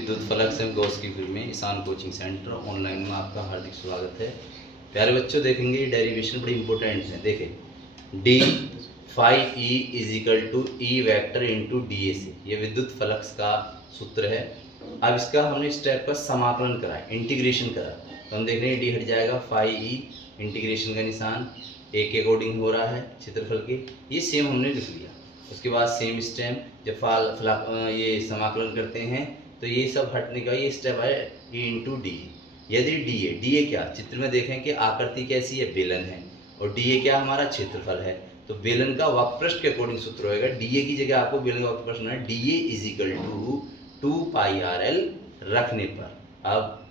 विद्युत फलक से गॉस की फिल्म में ईशान कोचिंग सेंटर ऑनलाइन में आपका हार्दिक स्वागत है। प्यारे बच्चों, देखेंगे डेरिवेशन बड़ी इंपॉर्टेंट है। देखें D five E is equal to E vector into D A से, ये विद्युत फलक का सूत्र है। अब इसका हमने स्टेप का समाकलन करा है, इंटीग्रेशन करा, तो हम देख रहे हैं डी हट जाएगा, फाइव ई इंटीग्रेशन का निशान ए के अकॉर्डिंग हो रहा है क्षेत्रफल के, ये सेम हमने लिख लिया। उसके बाद सेम स्टेप जब ये समाकलन करते हैं तो ये सब हटने का ये स्टेप है ए इंटू डी। यदि डी ए क्या चित्र में देखें कि आकृति कैसी है, बेलन है, और डी ए क्या हमारा क्षेत्रफल है, तो बेलन का वक्रपृष्ठ के अकॉर्डिंग सूत्र होएगा। डी ए की जगह आपको बेलन का वक्रपृष्ठ होना है, D A is equal to 2πrl रखने पर। अब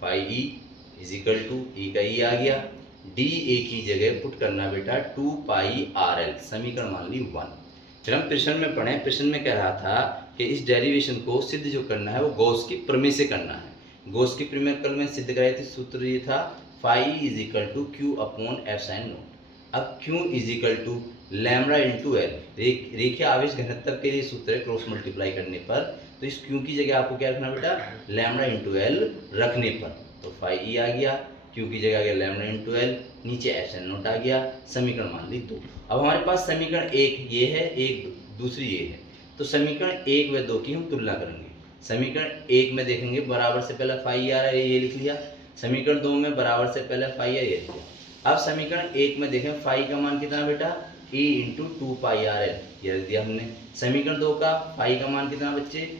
phi E is equal to E का ई आ गया, डी ए की जगह पुट करना बेटा 2πrl, समीकरण मान ली 1। फिर हम प्रश्न में पढ़े, प्रश्न में कह रहा था कि इस डेरिवेशन को सिद्ध जो करना है वो गॉस की प्रमेय से करना है। गॉस की प्रमेय कल में सिद्ध कराई थी, सूत्र ये था phi is equal to Q upon epsilon naught. अब Q is equal to lambda into L, रेखीय आवेश घनत्व के लिए सूत्र है क्रॉस मल्टीप्लाई करने पर, तो इस क्यू की जगह आपको क्या रखना बेटा, लैम्बडा इंटू एल रखने पर, तो फाइव ई आ गया, क्यू की जगह आ गया लैम्बडा इंटू एल, नीचे एफ साइन नोट आ गया, समीकरण मान ली 2। अब हमारे पास समीकरण एक ये है, एक दूसरी ये है, तो समीकरण 1 व 2 की हम तुलना करेंगे। समीकरण 1 में देखेंगे बराबर से पहले फाइव आ रहा है, ये लिख लिया। समीकरण 2 में बराबर से पहले फाइव है, ये लिख लिया। अब समीकरण 1 में देखें फाइव का मान कितना बेटा, e इंटू 2πrl, ये लिख दिया हमने। समीकरण 2 का फाइव का मान कितना बच्चे,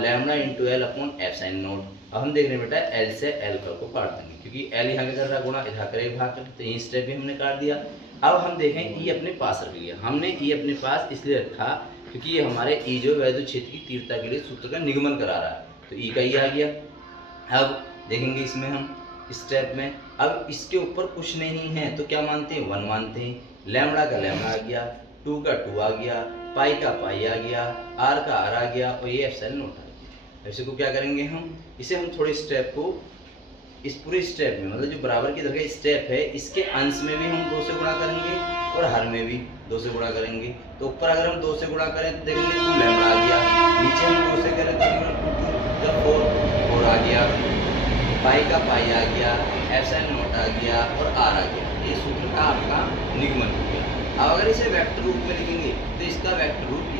lambda into L upon epsilon naught. अब हम देख रहे हैं बेटा एल से एल को काट देंगे, क्योंकि एल यहाँ के तरह गुणा इधर करेगा भाग, तो ये स्टेप भी हमने काट दिया। अब हम देखें ई अपने पास रख लिया, हमने ई अपने पास इसलिए रखा क्योंकि ये हमारे ई जो वैद्युत क्षेत्र की तीव्रता के लिए सूत्र का निगमन करा रहा है, तो ई का ई आ गया। अब देखेंगे इसमें हम स्टेप में, अब इसके ऊपर कुछ नहीं है तो क्या मानते हैं, 1 मानते हैं। लैम्बडा का लैम्बडा आ गया, 2 का 2 आ गया, पाई का पाई आ गया, आर का आर आ गया, और ये एप्सिलॉन नोट आ गया। ऐसे को क्या करेंगे हम, इसे हम थोड़े स्टेप को इस पूरे स्टेप में, मतलब जो बराबर की तरह का स्टेप है, इसके अंश में भी हम 2 से गुणा करेंगे और हर में भी 2 से गुणा करेंगे। तो ऊपर अगर हम 2 से गुणा करें तो देखेंगे 2 लैम्बडा आ गया, नीचे हम 2 से करें तो 4 आ गया, पाई का पाई आ गया, एप्सिलॉन नोट आ गया और आर आ गया। ये सूत्र का आपका निगमन हो गया। अब अगर इसे वेक्टर रूप में लिखेंगे तो इसका वेक्टर रूप